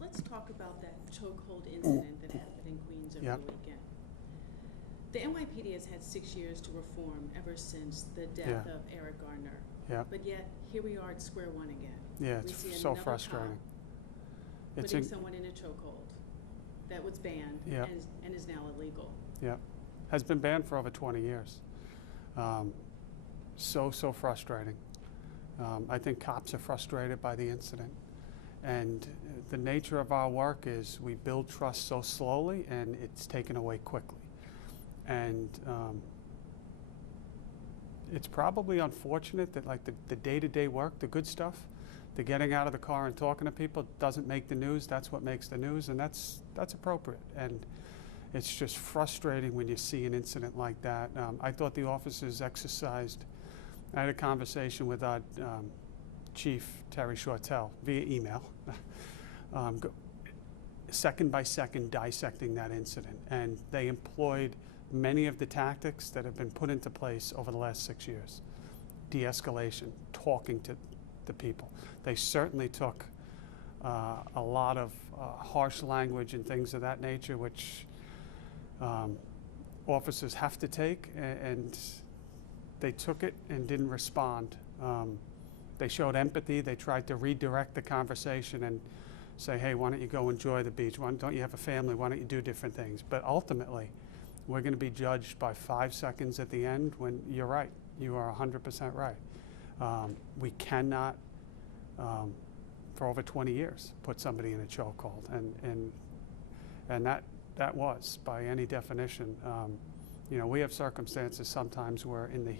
Let's talk about that chokehold incident that happened in Queens over the weekend. The NYPD has had 6 years to reform ever since the death of Eric Garner. But yet, here we are at square one again. Yeah, it's so frustrating. Putting someone in a chokehold that was banned and is now illegal. Yeah, has been banned for over 20 years. So frustrating. I think cops are frustrated by the incident. And the nature of our work is we build trust so slowly and it's taken away quickly. And it's probably unfortunate that like the day-to-day work, the good stuff, the getting out of the car and talking to people doesn't make the news. That's what makes the news, and that's appropriate. And it's just frustrating when you see an incident like that. I thought the officers exercised. I had a conversation with our Chief Terry Shortell via email, second by second dissecting that incident, and they employed many of the tactics that have been put into place over the last 6 years. De-escalation, talking to the people. They certainly took a lot of harsh language and things of that nature, which officers have to take, and they took it and didn't respond. They showed empathy. They tried to redirect the conversation and say, hey, why don't you go enjoy the beach? Why don't you have a family? Why don't you do different things? But ultimately, we're going to be judged by 5 seconds at the end when you're right. You are 100% right. We cannot, for over 20 years, put somebody in a chokehold. And that was, by any definition, we have circumstances sometimes where in the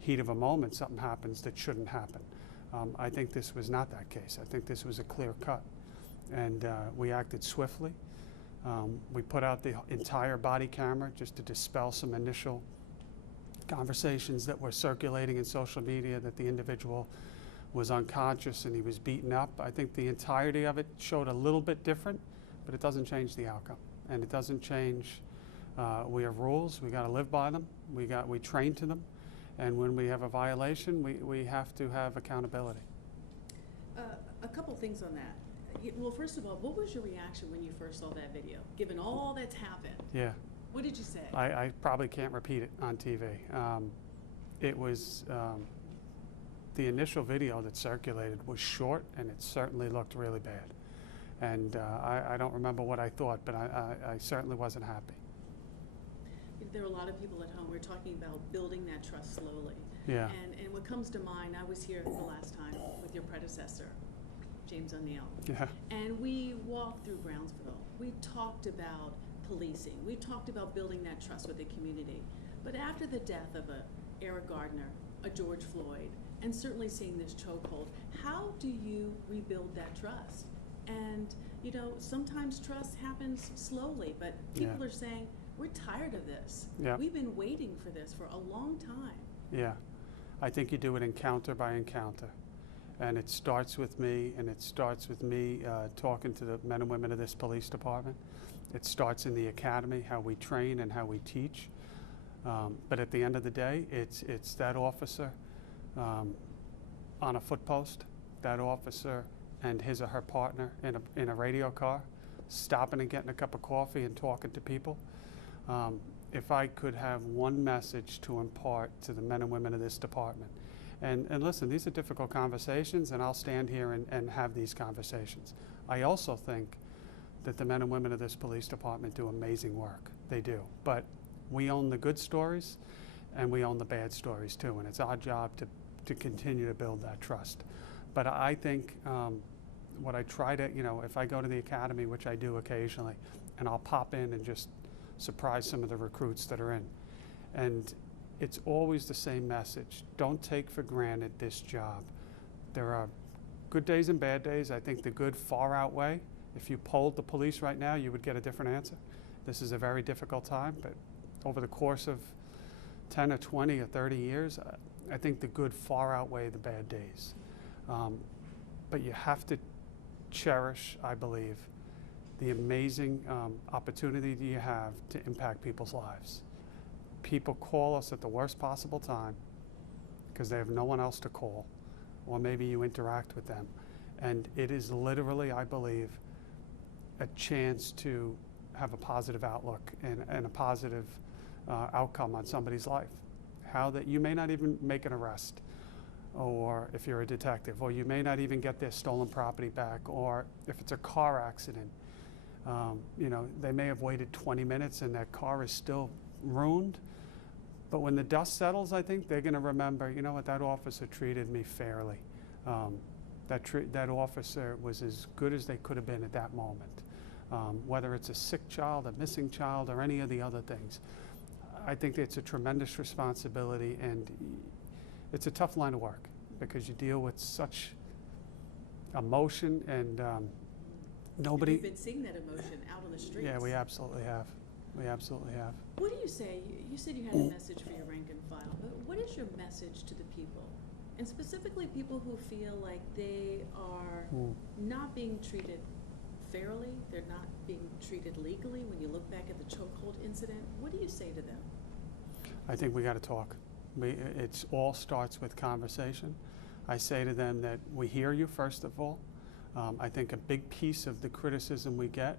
heat of a moment something happens that shouldn't happen. I think this was not that case. I think this was a clear cut. And we acted swiftly. We put out the entire body camera just to dispel some initial conversations that were circulating in social media that the individual was unconscious and he was beaten up. I think the entirety of it showed a little bit different, but it doesn't change the outcome. And it doesn't change, we have rules, we got to live by them, we train to them, and when we have a violation, we have to have accountability. A couple things on that. Well, first of all, what was your reaction when you first saw that video, given all that's happened? Yeah. What did you say? I probably can't repeat it on TV. It was, the initial video that circulated was short, and it certainly looked really bad. And I don't remember what I thought, but I certainly wasn't happy. There are a lot of people at home. We're talking about building that trust slowly. Yeah. And what comes to mind, I was here the last time with your predecessor, James O'Neill. Yeah. And we walked through Brownsville. We talked about policing. We talked about building that trust with the community. But after the death of Eric Garner, a George Floyd, and certainly seeing this chokehold, how do you rebuild that trust? And, sometimes trust happens slowly, but people are saying, we're tired of this. Yeah. We've been waiting for this for a long time. Yeah. I think you do it encounter by encounter. And it starts with me, and it starts with me talking to the men and women of this police department. It starts in the academy, how we train and how we teach. But at the end of the day, it's that officer on a footpost, that officer and his or her partner in a radio car, stopping and getting a cup of coffee and talking to people. If I could have one message to impart to the men and women of this department, and listen, these are difficult conversations, and I'll stand here and have these conversations. I also think that the men and women of this police department do amazing work. They do. But we own the good stories, and we own the bad stories too, and it's our job to continue to build that trust. But I think what I try to, if I go to the academy, which I do occasionally, and I'll pop in and just surprise some of the recruits that are in. And it's always the same message. Don't take for granted this job. There are good days and bad days. I think the good far outweigh. If you polled the police right now, you would get a different answer. This is a very difficult time, but over the course of 10 or 20 or 30 years, I think the good far outweigh the bad days. But you have to cherish, I believe, the amazing opportunity that you have to impact people's lives. People call us at the worst possible time because they have no one else to call, or maybe you interact with them. And it is literally, I believe, a chance to have a positive outlook and a positive outcome on somebody's life. How that you may not even make an arrest, or if you're a detective, or you may not even get their stolen property back, or if it's a car accident, you know, they may have waited 20 minutes and that car is still ruined. But when the dust settles, I think they're going to remember, you know what, that officer treated me fairly. That officer was as good as they could have been at that moment. Whether it's a sick child, a missing child, or any of the other things. I think it's a tremendous responsibility, and it's a tough line of work because you deal with such emotion, and nobody. You've been seeing that emotion out on the streets. Yeah, we absolutely have. We absolutely have. What do you say? You said you had a message for your rank and file, but what is your message to the people? And specifically people who feel like they are not being treated fairly, they're not being treated legally when you look back at the chokehold incident. What do you say to them? I think we got to talk. It all starts with conversation. I say to them that we hear you, first of all. I think a big piece of the criticism we get,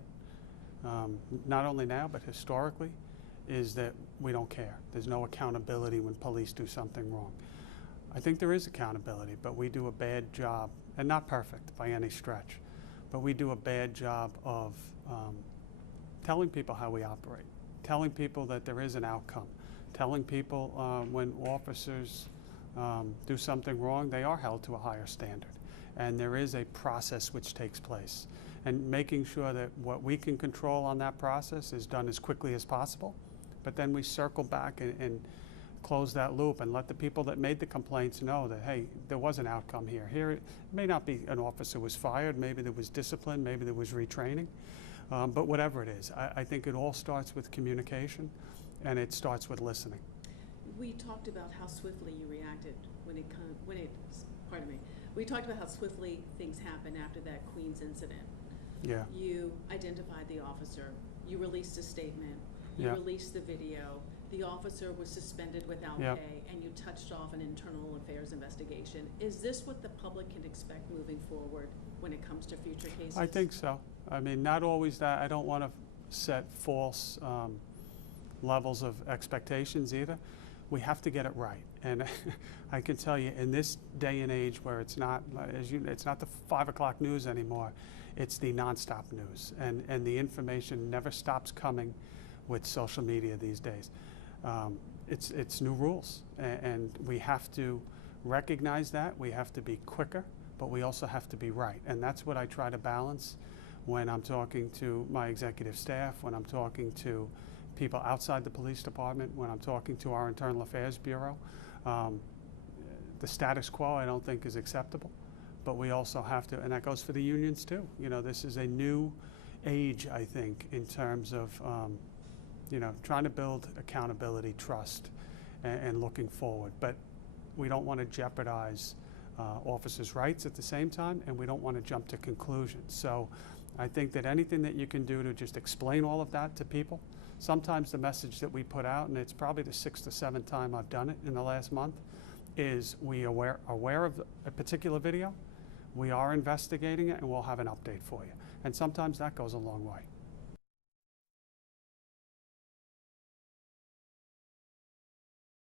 not only now but historically, is that we don't care. There's no accountability when police do something wrong. I think there is accountability, but we do a bad job, and not perfect by any stretch, but we do a bad job of telling people how we operate, telling people that there is an outcome, telling people when officers do something wrong, they are held to a higher standard. And there is a process which takes place. And making sure that what we can control on that process is done as quickly as possible. But then we circle back and close that loop and let the people that made the complaints know that, hey, there was an outcome here. Here, it may not be an officer was fired, maybe there was discipline, maybe there was retraining. But whatever it is, I think it all starts with communication, and it starts with listening. We talked about how swiftly you reacted we talked about how swiftly things happened after that Queens incident. Yeah. You identified the officer, you released a statement, you Yeah. released the video, the officer was suspended without Yep. pay, and you touched off an internal affairs investigation. Is this what the public can expect moving forward when it comes to future cases? I think so. I mean, not always that. I don't want to set false levels of expectations either. We have to get it right. And I can tell you, in this day and age where it's not, it's not the 5 o'clock news anymore, it's the nonstop news. And the information never stops coming with social media these days. It's new rules, and we have to recognize that. We have to be quicker, but we also have to be right. And that's what I try to balance when I'm talking to my executive staff, when I'm talking to people outside the police department, when I'm talking to our Internal Affairs Bureau. The status quo I don't think is acceptable, but we also have to, and that goes for the unions too. You know, this is a new age, I think, in terms of you know, trying to build accountability, trust, and looking forward. But we don't want to jeopardize officers' rights at the same time, and we don't want to jump to conclusions. So I think that anything that you can do to just explain all of that to people. Sometimes the message that we put out, and it's probably the 6th or 7th time I've done it in the last month, is we are aware of a particular video, we are investigating it, and we'll have an update for you. And sometimes that goes a long way.